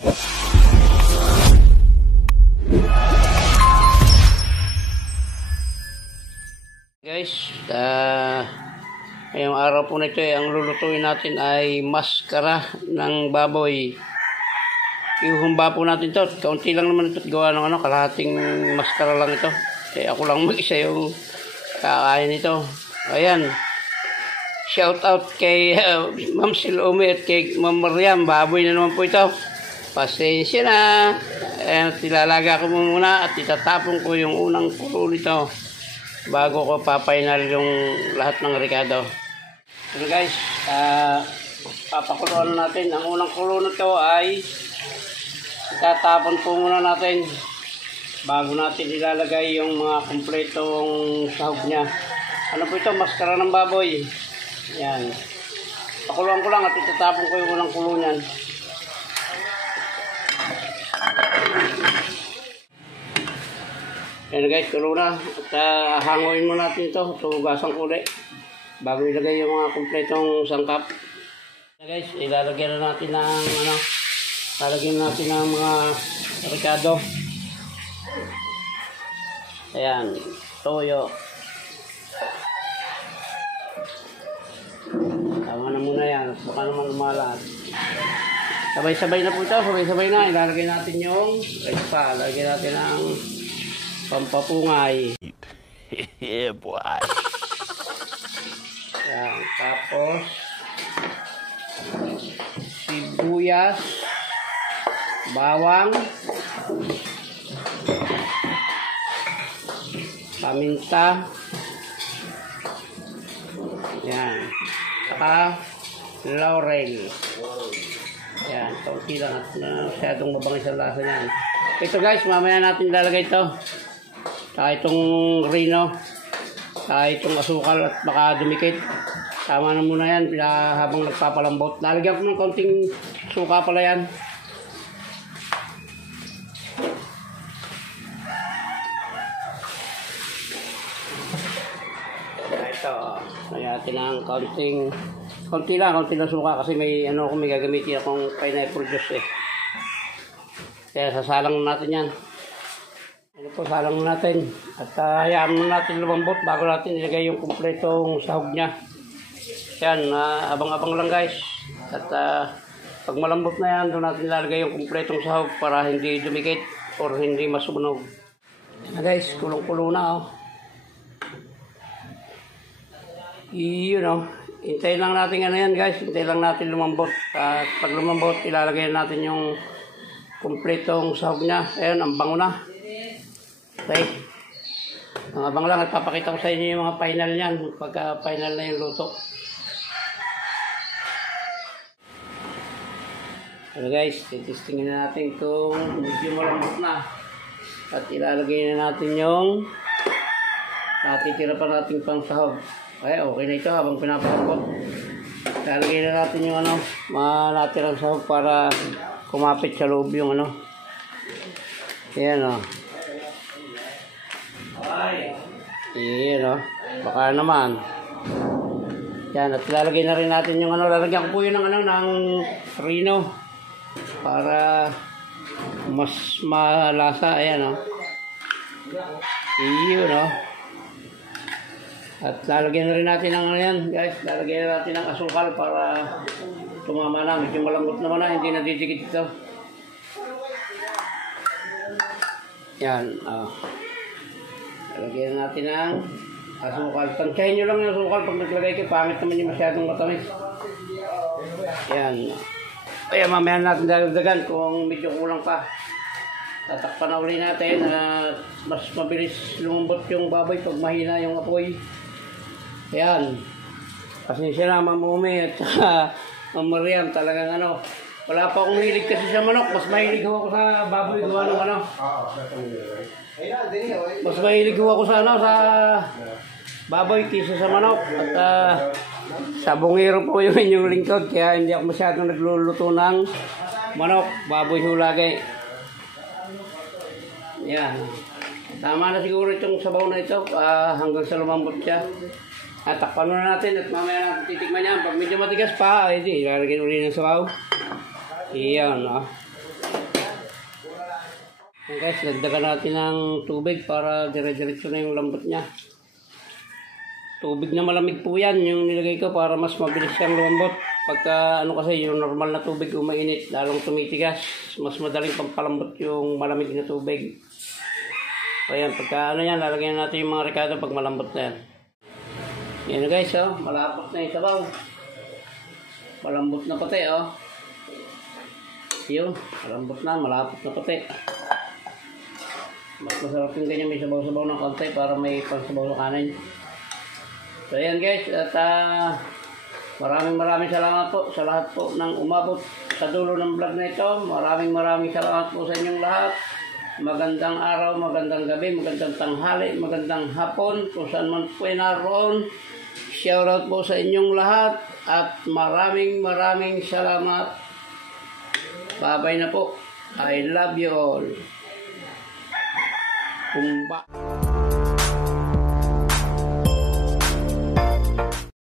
Guys, ngayong araw po nito ang lulutuin natin ay maskara ng baboy. Ihuhumba po natin to. Kaunti lang naman ito gawa ng kalahating maskara lang ito. Ako lang mag-isa yung kakain nito. Ayan. Shout out kay Ma'am Silome at kay Ma'am Mariam. Baboy na naman po ito. Pasensya na. Ayan, tilalaga ko muna at itatapon ko yung unang kulo nito bago ko papainal yung lahat ng rekado. So guys, papakuluan natin. Ang unang kulo nito ay itatapon po muna natin bago natin ilalagay yung mga kumpletong sahog niya. Ano po ito? Maskara ng baboy. Yan. Pakuluan ko lang at itatapon ko yung unang kulo niyan. Ayan guys, kulo na. At hanguin mo natin ito. Tugasan ko ulit bago ilagay yung mga kumpletong sangkap. Ayan guys, ilalagyan na natin ng lalagyan natin ng mga rekado. Ayan, toyo. Tama na muna yan. Baka naman umalat. Sabay-sabay na po ito. Sabay-sabay na. Ilalagay natin yung pa. Ilalagay natin ang pampapungay. Yeah, boy. Ayan. Tapos sibuyas, bawang, paminta. Ayan. Saka laurel. Ayan. Kaunti lang at masyadong mabangis ang lasa niyan. Ito guys, mamaya natin lalagay ito. Saka itong rino. Saka itong asukal at baka dumikit. Tama na muna yan habang nagpapalambot. Lalagyan ko ng konting suka pala yan. Ito. Nayatin ang konti lang suka kasi may may gagamitin akong pineapple juice eh. Kaya sasalang natin yan. Salang natin. At hayaan natin lumambot bago natin ilagay yung kumpletong sahog niya. Yan, abang-abang lang guys. At pag malambot na yan, doon natin ilalagay yung kumpletong sahog para hindi dumikit or hindi masunog. Yan guys, kulong-kulo na hintayin lang natin yan guys. Hintayin lang natin lumambot. At pag lumambot, ilalagay natin yung kumpletong sahog niya. Ayan, ang bango na. Okay. Ang abang lang at papakita ko sa inyo yung mga final niyan pagka final na yung luto. So guys, testingin na natin kung medyo malambot na. At ilalagay na natin yung natitira pa natin pang sahog. Okay na ito habang pinapalambot. Ilalagay na natin yung mga natirang sahog para kumapit sa loob yung Ayan Ayan baka naman. Yan, at lalagay na rin natin yung lalagyan ko po yun ng rino para mas malasa. Ayan At lalagyan na rin natin ng yan guys. Lalagyan na natin ng asukal para tumama na. Medyo malambot naman na, hindi nadidikit ito. Yan lalagyan na natin ng asukal. Tansyahin nyo lang yung asukal pag naglagay kayo. Pangit naman yung masyadong matamis. Yan. Kaya mamaya natin dagdagan kung medyo kulang pa. Tatakpan na uli natin na mas mabilis lumambot yung baboy pag mahina yung apoy. Ayan. Pasensya na Ma'am Umi at Ma'am Mariam. Talagang wala pa akong hilig kasi sa manok. Mas mahilig ako sa baboy gawa ng Mas mahilig ako sa baboy kaysa sa manok. At sa bungero po yung inyong lingkod. Kaya hindi ako masyadong nagluluto ng manok. Baboy hulagay. Yan. Tama na siguro itong sabaw na ito hanggang sa lumambot siya. At takpan na natin at mamaya natin titikman yan. Pag medyo matigas pa, ilalagay ulit ng sabaw. Iyan Yan guys, dagdagan natin ng tubig para dire-diretso na yung lambot niya. Tubig na malamig po yan yung nilagay ko para mas mabilis siyang lumambot. Pagka ano kasi yung normal na tubig umainit, lalong tumitigas. Mas madaling pampalambot yung malamig na tubig. So yan, pagka ano yan, lalagyan natin yung mga rekado pag malambot na yan. Yan guys, oh, malapot na yung sabaw. Malambot na pati, oh. Yun, malambot na, malapot na pati. Mas masarap yung ganyan, may sabaw-sabaw ng konti para may pang-sabaw sa kanin. So ayan guys, at maraming salamat po sa lahat po ng umabot sa dulo ng vlog na ito. Maraming salamat po sa inyong lahat. Magandang araw, magandang gabi, magandang tanghali, magandang hapon, kung saan man po naroon. Shoutout po sa inyong lahat at maraming salamat. Bye-bye na po. I love you all. Kumba.